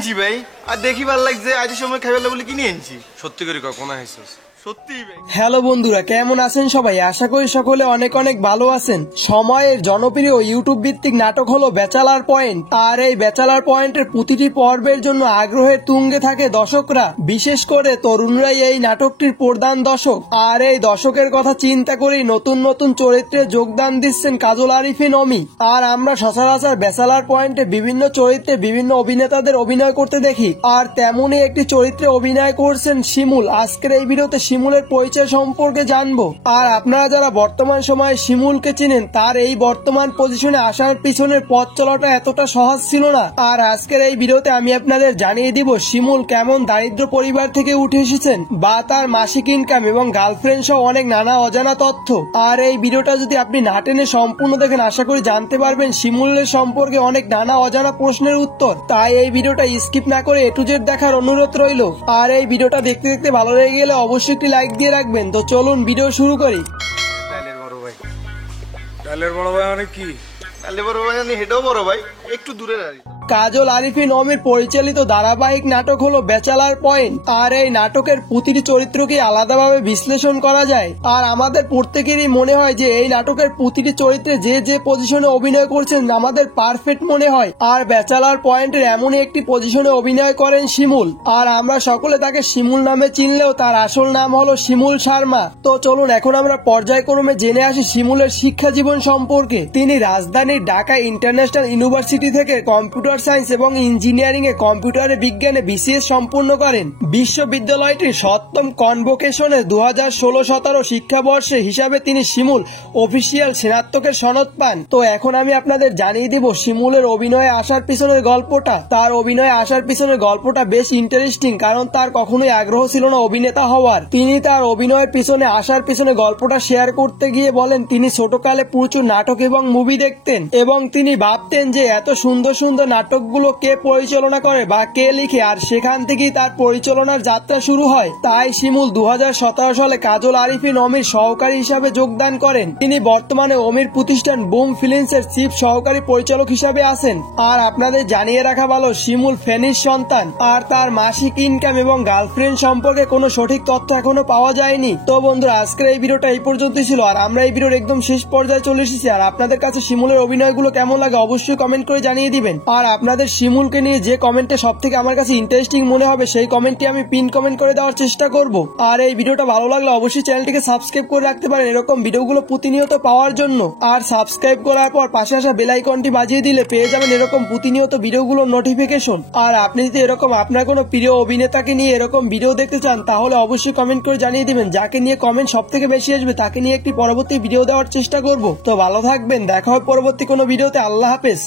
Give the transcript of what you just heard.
আনছি ভাই, আর দেখি ভালো লাগছে আজ সময় খাইবার বলে কিনে আনছি। সত্যি করে কখনো আইসস? সত্যি ভাই। হ্যালো বন্ধুরা, কেমন আছেন সবাই? আশা করি সকলে অনেক অনেক ভালো আছেন। সময়ের জনপ্রিয় ইউটিউব ভিত্তিক নাটক হলো ব্যাচেলার পয়েন্ট। আর এই ব্যাচেলার পয়েন্টের প্রতিটি পর্বের জন্য আগ্রহের তুঙ্গে থাকে দর্শকরা, বিশেষ করে তরুণরাই এই নাটকটির প্রধান দর্শক। আর এই দর্শকের কথা চিন্তা করেই নতুন নতুন চরিত্রে যোগদান দিচ্ছেন কাজল আরিফিন অমি। আর আমরা সচরাচর ব্যাচেলার পয়েন্টে বিভিন্ন চরিত্রে বিভিন্ন অভিনেতাদের অভিনয় করতে দেখি, আর তেমনই একটি চরিত্রে অভিনয় করছেন শিমুল। আজকের এই ভিডিওতে শিমুলের পরিচয় সম্পর্কে জানবো। আর আপনারা যারা বর্তমান সময়ে শিমুলকে চিনেন, তার এই বর্তমান পজিশনে আসার পিছনের পথ চলাটা এতটা সহজ ছিল না। আর আজকের এই ভিডিওতে আমি আপনাদের জানিয়ে দিব শিমুল কেমন দারিদ্র পরিবার থেকে উঠে এসেছেন, বা তার মাসিক ইনকাম এবং গার্লফ্রেন্ড সহ অনেক নানা অজানা তথ্য। আর এই ভিডিওটা যদি আপনি না টেনে সম্পূর্ণ দেখেন, আশা করি জানতে পারবেন শিমুলের সম্পর্কে অনেক নানা অজানা প্রশ্নের উত্তর। তাই এই ভিডিওটা স্কিপ না করে এ টু জেড দেখার অনুরোধ রইল। আর এই ভিডিওটা দেখতে দেখতে ভালো লেগে গেলে অবশ্যই একটি লাইক দিয়ে রাখবেন। তো চলুন ভিডিও শুরু করি। ডালের বড় ভাই। ডালের বড় ভাই মানে কি? ডালের বড় ভাই মানে হেটাও বড় ভাই, একটু দূরে দাঁড়িয়ে। কাজল আরিফিন অমির পরিচালিত ধারাবাহিক নাটক হলো ব্যাচেলার পয়েন্ট। আর এই নাটকের প্রতিটি চরিত্রকে আলাদাভাবে বিশ্লেষণ করা যায়। আর আমাদের প্রত্যেকেরই মনে হয় যে এই নাটকের প্রতিটি চরিত্রে যে যে পজিশনে অভিনয় করছেন আমাদের পারফেক্ট মনে হয়। আর ব্যাচেলার পয়েন্টের এমনই একটি পজিশনে অভিনয় করেন শিমুল। আর আমরা সকলে তাকে শিমুল নামে চিনলেও তার আসল নাম হলো শিমুল শর্মা। তো চলুন এখন আমরা পর্যায়ক্রমে জেনে আসি শিমুলের শিক্ষা জীবন সম্পর্কে। তিনি রাজধানীর ঢাকা ইন্টারন্যাশনাল ইউনিভার্সিটি থেকে কম্পিউটার সায়েন্স এবং ইঞ্জিনিয়ারিং এ কম্পিউটার বিজ্ঞানে বিসিএস সম্পূর্ণ করেন। বিশ্ববিদ্যালয়টির 7ম কনভোকেশনে 2016-17 শিক্ষাবর্ষে হিসাবে তিনি শিমুল অফিসিয়াল স্নাতকের সনদ পান। তো এখন আমি আপনাদের জানিয়ে দিব শিমুলের অভিনয়ে আসার পিছনের গল্পটা। তার অভিনয়ে আসার পিছনের গল্পটা বেশ ইন্টারেস্টিং, কারণ তার কখনোই আগ্রহ ছিল না অভিনেতা হওয়ার। তিনি তার অভিনয়ের পিছনে আসার পিছনে গল্পটা শেয়ার করতে গিয়ে বলেন তিনি ছোটকালে প্রচুর নাটক এবং মুভি দেখতেন এবং তিনি ভাবতেন যে এত সুন্দর সুন্দর নাটকগুলো কে পরিচালনা করে বা কে লিখে, আর সেখান থেকেই তার পরিচালনার যাত্রা শুরু হয়। তাই শিমুল 2017 সালে কাজল আরিফিন অমির সহকারী হিসাবে যোগদান করেন। তিনি বর্তমানে অমির প্রতিষ্ঠান বুম ফিল্মসের চিফ সহকারী পরিচালক হিসাবে আছেন। আর আপনাদের জানিয়ে রাখা ভালো শিমুল ফেনীর সন্তান। আর তার মাসিক ইনকাম এবং গার্লফ্রেন্ড সম্পর্কে কোনো সঠিক তথ্য এখনো পাওয়া যায়নি। তো বন্ধুরা, আজকের এই ভিডিওটা এই পর্যন্তই ছিল। আর আমরা এই ভিডিওর একদম শেষ পর্যায়ে চলে এসেছি। আর আপনাদের কাছে শিমুলের অভিনয়গুলো কেমন লাগে অবশ্যই কমেন্ট করে জানিয়ে দিবেন। আর আপনাদের শিমুলকে নিয়ে যে কমেন্টে সব থেকে আমার কাছে ইন্টারেস্টিং মনে হবে সেই কমেন্টটি আমি পিন কমেন্ট করে দেওয়ার চেষ্টা করব। আর এই ভিডিওটা ভালো লাগলে অবশ্যই চ্যানেলটিকে সাবস্ক্রাইব করে রাখতে পারেন এরকম ভিডিওগুলো প্রতিনিয়ত পাওয়ার জন্য। আর সাবস্ক্রাইব করার পর পাশে আসা বেল আইকনটি বাজিয়ে দিলে পেয়ে যাবেন এরকম প্রতিনিয়ত ভিডিওগুলোর নোটিফিকেশন। আর আপনি যদি এরকম আপনার কোনো প্রিয় অভিনেতাকে নিয়ে এরকম ভিডিও দেখতে চান তাহলে অবশ্যই কমেন্ট করে জানিয়ে দিবেন। যাকে নিয়ে কমেন্ট সব থেকে বেশি আসবে তাকে নিয়ে একটি পরবর্তী ভিডিও দেওয়ার চেষ্টা করব। তো ভালো থাকবেন, দেখা হবে পরবর্তী কোনো ভিডিওতে। আল্লাহ হাফেজ।